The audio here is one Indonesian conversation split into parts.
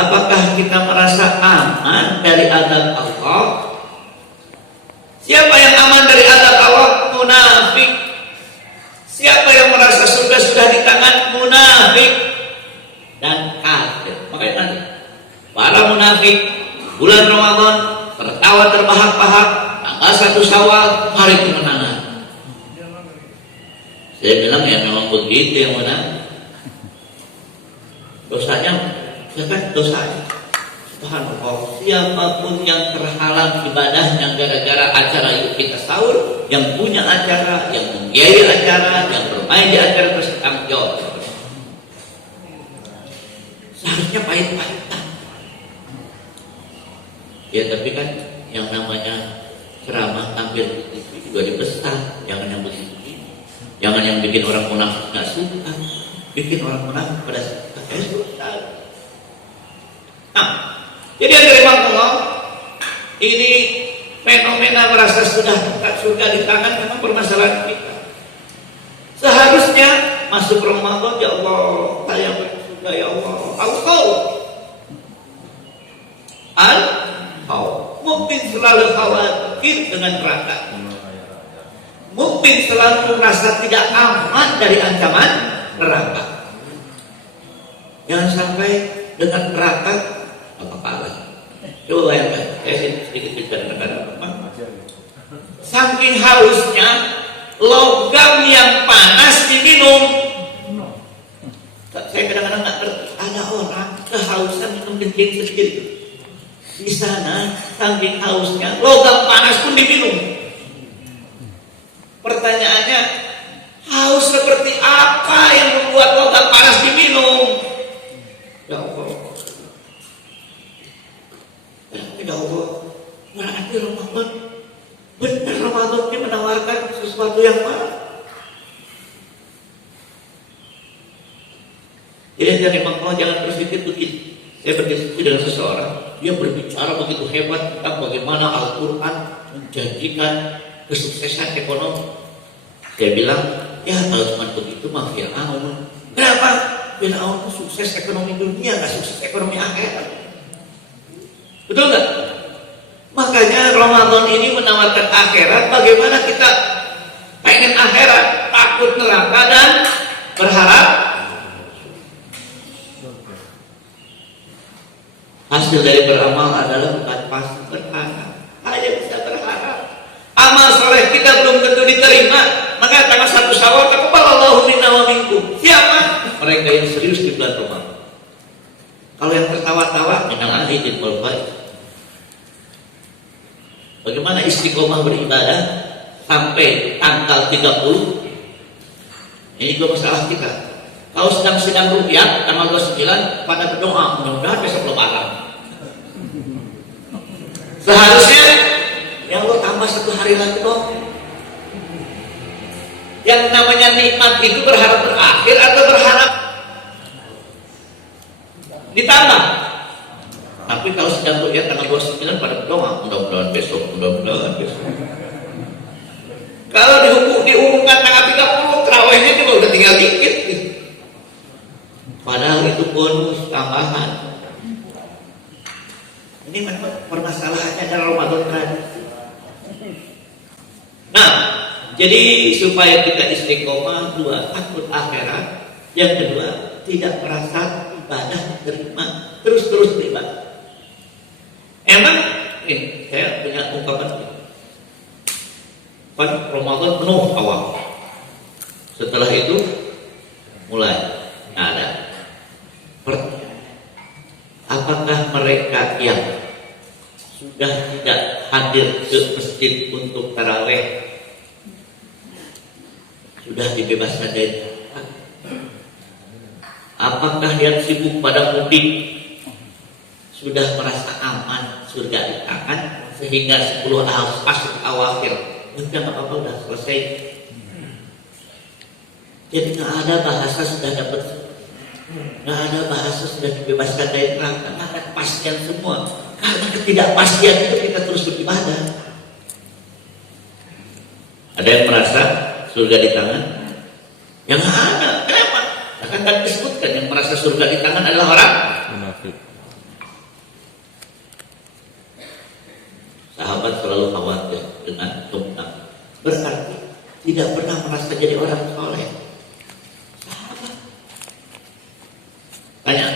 Apakah kita merasa aman dari azab Allah? Siapa yang aman dari azab Allah? Munafik. Siapa yang merasa surga sudah di tangan? Munafik dan kafir. Makanya nanti para munafik bulan Ramadan tertawa terbahak-bahak, tanggal 1 Syawal hari kemenangan. Saya bilang ya memang begitu yang mana dosanya, kan dosanya. Subhanallah, siapapun yang terhalang ibadahnya gara-gara acara yuk kita sahur, yang punya acara, yang membiayai acara, yang bermain di acara terus tanggung jawab. Seharusnya pahit-pahitan. Ya tapi kan yang namanya ceramah tampil di TV juga dipesan, jangan yang begitu. Jangan yang bikin orang munafik nggak suka, bikin orang munafik pada suka. Nah, jadi yang dari Allah ini fenomena merasa sudah dekat surga di tangan memang permasalahan kita. Seharusnya masuk Ramadan, ya Allah, saya bersyukur ya Allah. Mungkin selalu khawatir dengan neraka. Mungkin selalu merasa tidak aman dari ancaman neraka. Jangan sampai dengan neraka apa kalah. Coba bayangkan, saya sedikit bicara negara. Saking hausnya logam yang panas diminum. Saya kadang-kadang nggak ngerti, ada orang kehausan minum kencing sedikit. Di sana saking hausnya logam panas pun diminum. Pertanyaannya, haus seperti apa yang membuat logam panas diminum? Ya Allah. Ya Allah. Berarti Ramadan, benar Ramadan ini menawarkan sesuatu yang mahal. Jadi dari makhluk jangan berpikir begitu. Saya berdiskusi dengan seseorang, dia berbicara begitu hebat tentang bagaimana Al-Quran menjanjikan kesuksesan ekonomi. Saya bilang, ya kalau cuma begitu mah Fir'aun. Kenapa? Fir'aun sukses ekonomi dunia, nggak sukses ekonomi akhirat. Betul nggak? Makanya Ramadan ini menawarkan akhirat. Bagaimana kita pengen akhirat, takut neraka dan berharap hasil dari beramal adalah bukan pasti berharap, hanya bisa berharap. Amal soleh kita belum tentu diterima. Maka tanggal 1 Syawal taqabbalallahu minna wa minkum. Siapa? Mereka yang serius di bulan Ramadan. Kalau yang tertawa-tawa, minal aidin wal faid. Bagaimana istiqomah beribadah sampai tanggal 30? Ini juga masalah kita. Kalau sedang rukyat tanggal 29 pada berdoa, mudah-mudahan besok lebaran. Seharusnya ya Allah tambah 1 hari lagi dong. Yang namanya nikmat itu berharap berakhir atau berharap ditambah. Tapi kalau sedang rukyat tanggal 29 pada berdoa, mudah-mudahan besok, mudah-mudahan besok. Kalau diumumkan tanggal 30, terawihnya juga udah tinggal dikit. Padahal itu bonus tambahan. Ini memang permasalahannya adalah Ramadan tradisi. Nah, jadi supaya kita istiqomah, 2, takut akhirat. Yang kedua, tidak merasa ibadah diterima, terus-terus beribadah. Emang, saya punya ungkapan ini. Kan Ramadan penuh awal. Setelah itu mulai ada pertanyaan, apakah mereka yang sudah tidak hadir ke masjid untuk tarawih sudah dibebaskan dari neraka? Apakah yang sibuk pada mudik sudah merasa aman surga di tangan sehingga 10 asr awakhir udah nggak apa-apa, udah selesai? Jadi nggak ada bahasa sudah dapat, nggak ada bahasa sudah dibebaskan dari neraka, nggak ada kepastian semua. Karena ketidakpastian itu kita terus beribadah. Ada yang merasa surga di tangan? Yang ada. Kenapa? Akan disebutkan yang merasa surga di tangan adalah orang munafik. Tanya,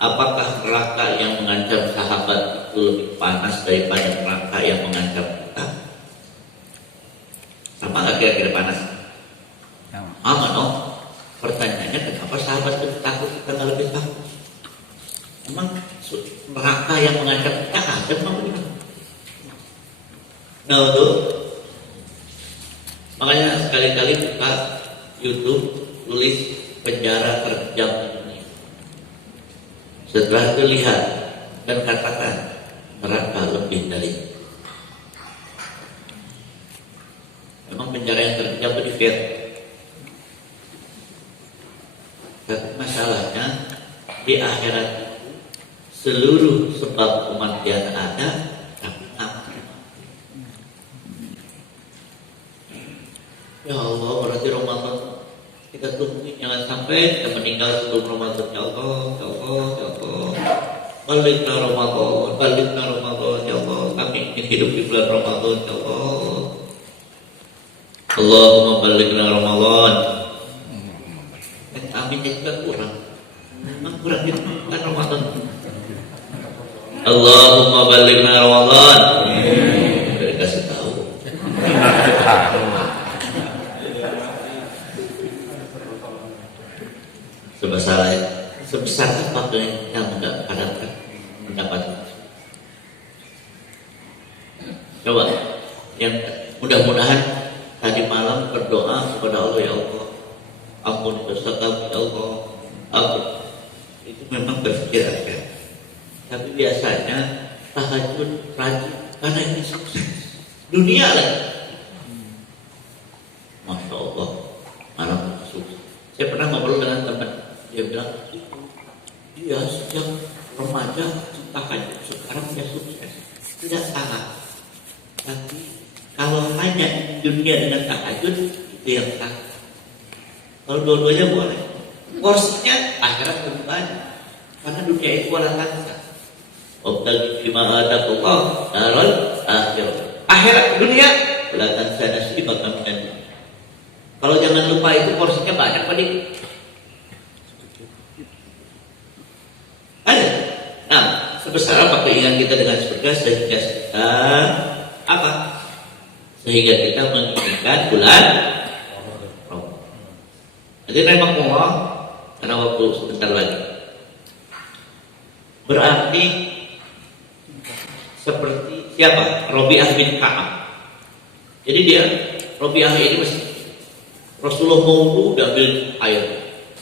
apakah neraka yang mengancam sahabat itu lebih panas daripada neraka yang mengancam kita? Sama nggak kira-kira panas? Sama dong. Pertanyaannya, kenapa sahabat itu takut, kita nggak lebih takut? Emang neraka yang mengancam kita ada apa gimana? Nah tuh, makanya sekali-kali buka YouTube, tulis penjara terkejam di dunia. Setelah itu lihat dan katakan neraka lebih dari. Memang penjara yang terkejam itu di Vietnam. Tapi masalahnya di akhirat seluruh sebab kematian ada, tapi apa? Ya Allah, berarti Ramadan kita tunggu, jangan sampai kita meninggal sebelum Ramadan. Ya Allah, ya Allah, ya Allah. Baliklah Ramadan, baliklah Ramadan, ya Allah. Kami ingin hidup di bulan Ramadan, ya Allah. Allahumma baliklah Ramadan. Amin juga kurang. Memang kurang itu bukan Ramadan. Allahumma baliklah Ramadan. Udah dikasih tahu. Sebesar apa yang mendapatkan. Coba, yang mudah-mudahan tadi malam berdoa kepada Allah, ya Allah, ampun dosa kami, ya Allah, ampun. Itu memang berpikir akhir. Tapi biasanya tahajud rajin karena ini sukses. Dunia lah. Masya Allah, malam sukses. Saya pernah ngobrol dengan teman, dia bilang, dia sejak remaja tahajud, sekarang dia sukses. Tidak salah. Tapi kalau hanya dunia dengan tahajud, itu yang salah. Kalau dua-duanya boleh. Porsinya akhirat lebih banyak. Karena dunia itu wala tansa. Wabtaghi fima ataakallah daral akhirah. Akhirat dunia wala tansa nasibaka minan dunya. Kalau jangan lupa itu porsinya banyak Pak Dik. Ada. Nah, sebesar apa keinginan kita dengan surga sehingga kita apa? Sehingga kita menginginkan bulan Ramadan. Jadi rahimahullah, karena waktu sebentar lagi. Berarti seperti siapa? Rabi'ah bin Ka'ab. Jadi dia Rabi'ah ini mesti Rasulullah mau wudu diambil air.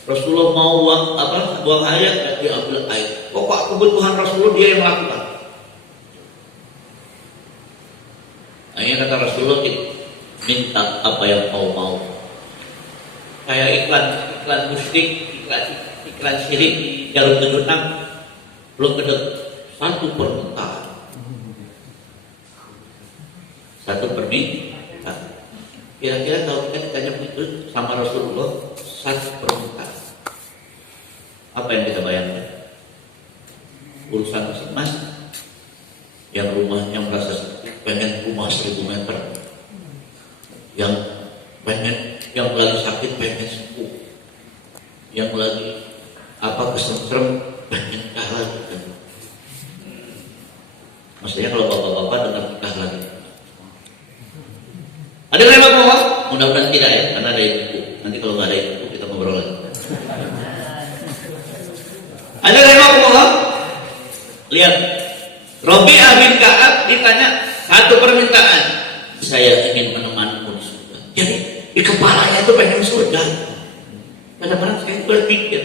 Rasulullah mau buang air diambil air. Pokok kebutuhan Rasulullah dia yang melakukan. Akhirnya kata Rasulullah, minta apa yang kau mau. Kayak iklan musyrik, iklan syirik di Jarum Gedunang, belum ada satu permintaan. Satu permintaan. Kira-kira kalau kita ditanya begitu sama Rasulullah, satu permintaan. Apa yang kita bayangkan? Urusan masing-masing. Yang rumahnya merasa sedikit, pengen rumah 1000 meter. Yang lagi sakit pengen sembuh. Yang lagi kesentrem pengen nikah lagi kan. Maksudnya kalau bapak-bapak dengar nikah lagi. Ada yang bapak? Mudah-mudahan tidak ya, karena ada ibu. Nanti kalau nggak ada ibu kita ngobrol lagi. Ada yang bapak? Lihat, Rabi'ah bin Ka'ab ditanya satu permintaan, saya ingin menemanimu di surga. Jadi di kepalanya itu pengen surga. Kadang-kadang saya berpikir,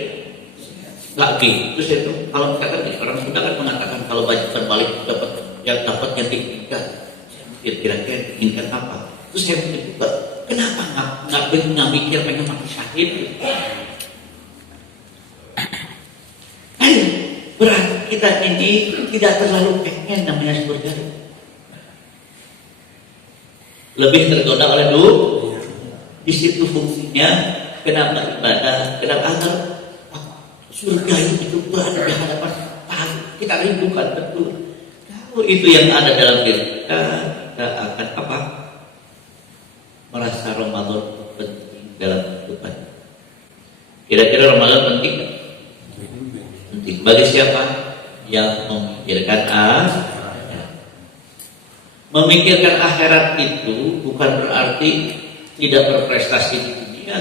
nggak gitu. Terus itu kalau misalkan orang Sunda kan mengatakan kalau baju terbalik dapat yang diinginkan. Saya mikir kira-kira inginkan apa? Terus saya mikir juga, kenapa nggak mikir pengen mati syahid? Berarti kita ini tidak terlalu pengen namanya surga. Lebih tergoda oleh dunia. Di situ fungsinya kenapa ibadah, kenapa agar surga itu berada di hadapan kita rindukan betul. Kalau itu yang ada dalam diri kita akan apa? Merasa Ramadan penting dalam kehidupan. Kira-kira Ramadan penting? Bagi siapa yang memikirkan memikirkan akhirat itu bukan berarti tidak berprestasi di dunia.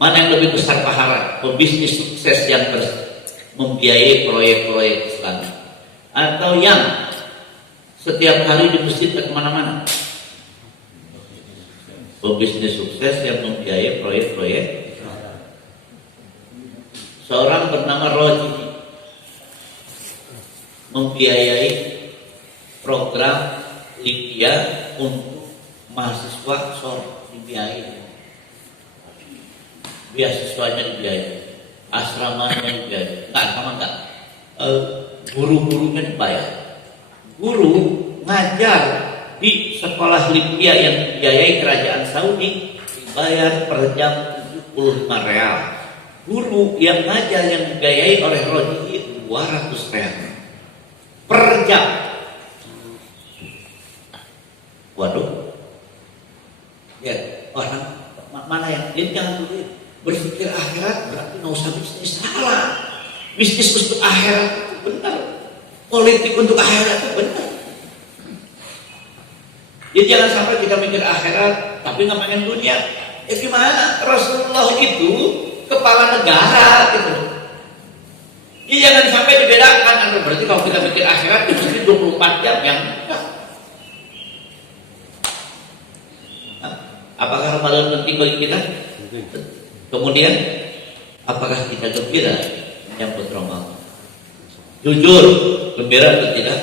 Mana yang lebih besar pahala? Pebisnis sukses yang membiayai proyek-proyek Islam, atau yang setiap hari di masjid ke kemana-mana? Pebisnis sukses yang membiayai proyek-proyek. Seorang bernama Roji membiayai program Libya untuk mahasiswa dibiayai. Beasiswanya dibiayai, asramanya dibiayai. Enggak. Guru-gurunya dibayar. Guru ngajar di sekolah Libya yang dibiayai kerajaan Saudi dibayar per jam 75 real. Guru yang ngajar yang dibiayai oleh Roji 200 real per jam. Waduh, ya orang mana yang dia jangan dulu berpikir akhirat berarti nggak usah bisnis. Salah. Bisnis untuk akhirat itu benar, politik untuk akhirat itu benar. Jadi jangan sampai kita mikir akhirat tapi nggak pengen dunia. Gimana? Rasulullah itu kepala negara gitu. Jadi jangan sampai dibedakan. Berarti kalau kita mikir akhirat itu mesti 24 jam yang enggak. Apakah Ramadan penting bagi kita? Kemudian, apakah kita gembira menyambut Ramadan? Jujur, gembira atau tidak?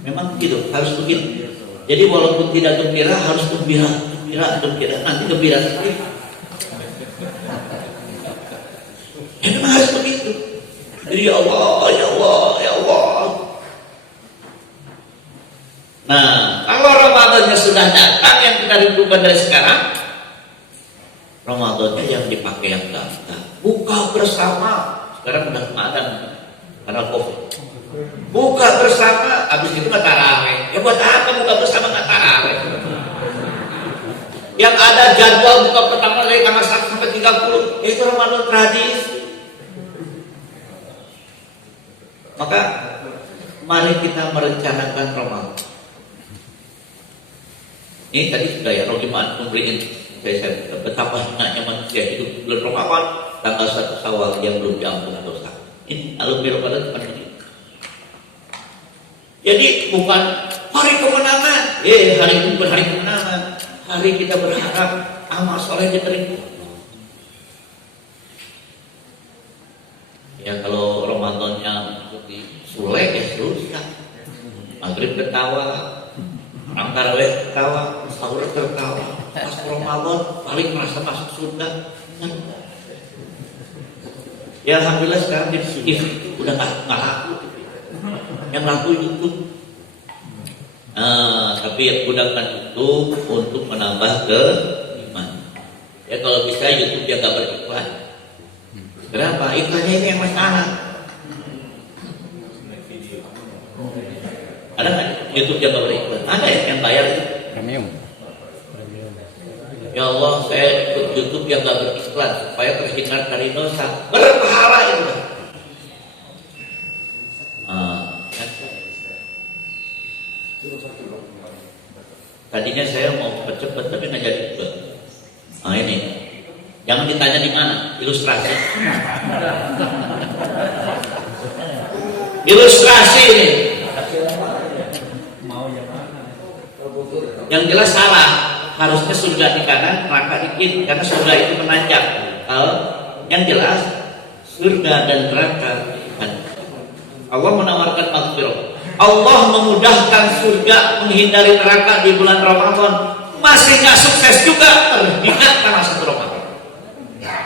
Memang begitu, harus begitu. Jadi walaupun tidak gembira, harus gembira. Nanti gembira sekali. Ya memang harus begitu. Jadi ya Allah. Nah, kalau Ramadannya sudah datang, yang kita rindukan dari sekarang, Ramadannya yang dipakai yang gampang. Buka bersama. Sekarang udah Ramadan karena COVID. Buka bersama, habis itu nggak tarawih. Ya buat apa buka bersama nggak tarawih? Yang ada jadwal buka pertama dari tanggal 1 sampai 30, itu Ramadan tradisi. Maka mari kita merencanakan Ramadan. Ini tadi sudah ya, Rogiman memberikan saya betapa hinanya manusia hidup bulan Ramadan, tanggal 1 Syawal yang belum diampuni dosa. Ini alumni Ramadan bukan begitu. Jadi bukan hari kemenangan, hari itu bukan hari kemenangan. Hari kita berharap amal soleh diterima. Ya kalau Ramadannya seperti Sule ya susah. Maghrib ketawa, orang tarawih tertawa, sahur tertawa, pas Ramadan paling merasa masuk surga. Ya alhamdulillah sekarang di TV udah nggak laku, yang laku YouTube. Tapi ya gunakan YouTube untuk menambah keimanan. Ya kalau bisa YouTube ya nggak beriklan. Kenapa? Iklannya ini yang masalah. Ada nggak YouTube yang nggak beriklan? Ada ya yang bayar itu? Premium. Ya Allah, saya ikut YouTube yang nggak beriklan supaya terhindar dari dosa. Berpahala itu. Tadinya saya mau cepet tapi nggak jadi cepet. Nah ini, jangan ditanya di mana, ilustrasi. Ilustrasi ini. Yang jelas salah. Harusnya surga di kanan, neraka di kiri, karena surga itu menanjak. Yang jelas surga dan neraka di kanan. Allah menawarkan maghfirah. Allah memudahkan surga, menghindari neraka di bulan Ramadan. Masih nggak sukses juga, terhina karena satu Ramadan.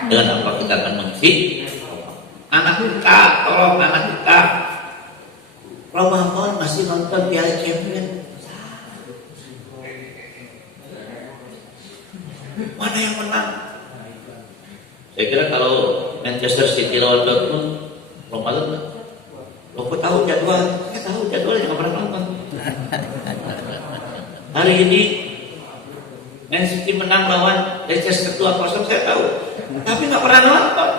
Dengan apa kita akan mengisi anak kita, tolong anak kita. Ramadan masih nonton Piala Champions. Mana yang menang? Saya kira kalau Manchester City lawan Dortmund, Ramadan. Lo kok tahu jadwal? Saya tahu jadwalnya, nggak pernah nonton. Hari ini Man City menang lawan Leicester 2-0, saya tahu. Tapi nggak pernah nonton.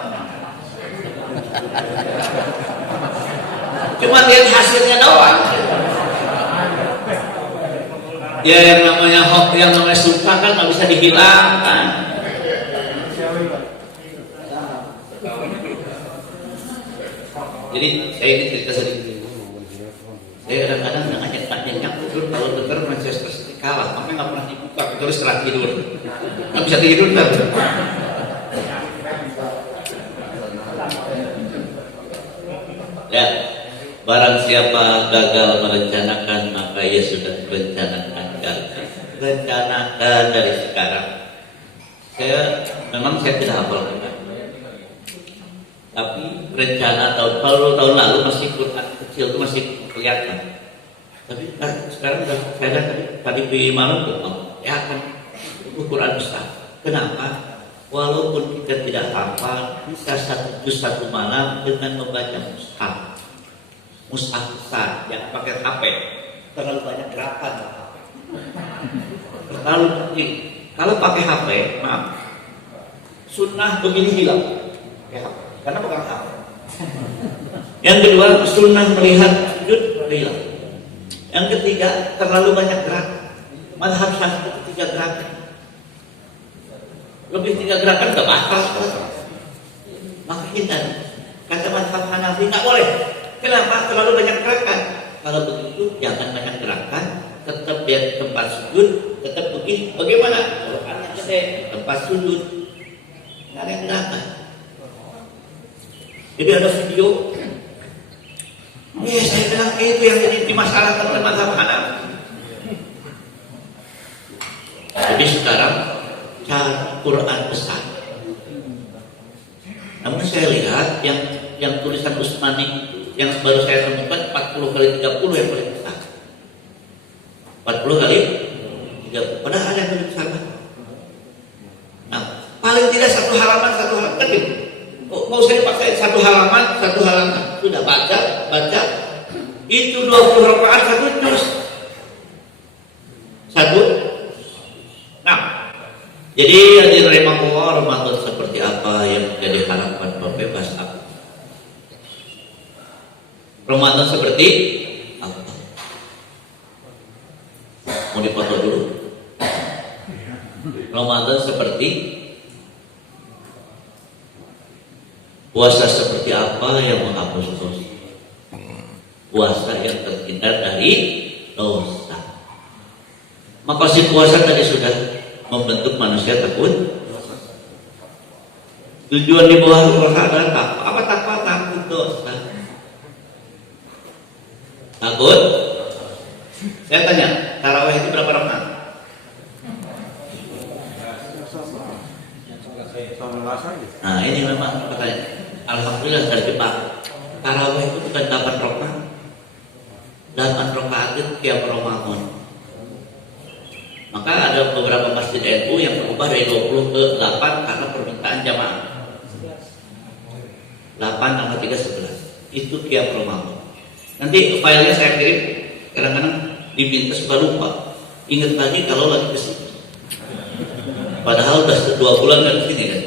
Cuma lihat hasilnya doang. Ya yang namanya hoax, yang namanya suka kan nggak bisa dihilangkan. Jadi saya ini cerita sedikit. Saya kadang-kadang nggak tidur kalau dengar Manchester City kalah, makanya nggak pernah dibuka kecuali setelah tidur. Nggak bisa tidur kan? Ya, barang siapa gagal merencanakan maka ia sudah merencanakan gagal. Rencanakan dari sekarang. Saya tidak hafal Quran, tapi rencana tahun lalu masih Quran kecil itu masih kelihatan. Tapi sekarang sudah saya tadi di malam tuh ya akan Quran besar. Kenapa? Walaupun kita tidak hafal, bisa satu juz satu malam dengan membaca mushaf. Mushaf besar, jangan pakai HP. Terlalu banyak gerakan. Terlalu penting. Kalau pakai HP, maaf, sunnah begini hilang. Ya, karena bukan HP. Yang kedua, sunnah melihat sujud hilang. Yang ketiga, terlalu banyak gerakan. Mazhab Syafi'i 3 gerakan. Lebih 3 gerakan gak batal. Maka hindari. Kata mazhab Hanafi nggak boleh. Kenapa? Terlalu banyak gerakan. Kalau begitu jangan banyak gerakan. Tetap di tempat sujud. Tetap begini. Bagaimana? Qurannya gede. Tempat sujud. Nggak ada yang gerakan. Jadi ada video. Saya bilang itu yang jadi dimasalahkan oleh mazhab Hanafi. Jadi sekarang cari Quran besar. Namun saya lihat yang tulisan Utsmani yang baru saya temukan 40 kali 30 yang paling besar. 40 kali 30. Padahal ada yang lebih besar. Nah, paling tidak satu halaman tadi. Kok mau saya paksain satu halaman sudah baca itu 20 rakaat 1 juz. Jadi hadirin rahimahullah, Ramadan seperti apa yang menjadi harapan pembebas aku? Ramadan seperti apa? Mau dipoto dulu. Ramadan seperti puasa seperti apa yang menghapus dosa? Puasa yang terhindar dari dosa. Maka si puasa tadi sudah membentuk manusia takut. Tujuan di bawah puasa adalah takwa. Apa takwa? Takut dosa. Takut. Saya tanya, tarawih itu berapa rakaat? Nah ini memang katanya. Alhamdulillah terjebak. Tarawih itu bukan 8 rakaat. 8 rakaat itu tiap Ramadan. Maka ada beberapa masjid NU yang berubah dari 20 ke 8 karena permintaan jamaah. 8 tambah 3 11. Itu tiap Ramadan. Nanti filenya saya kirim. Kadang-kadang diminta suka lupa. Ingat tadi kalau lagi ke sini. Padahal udah 2 bulan dari sini kan.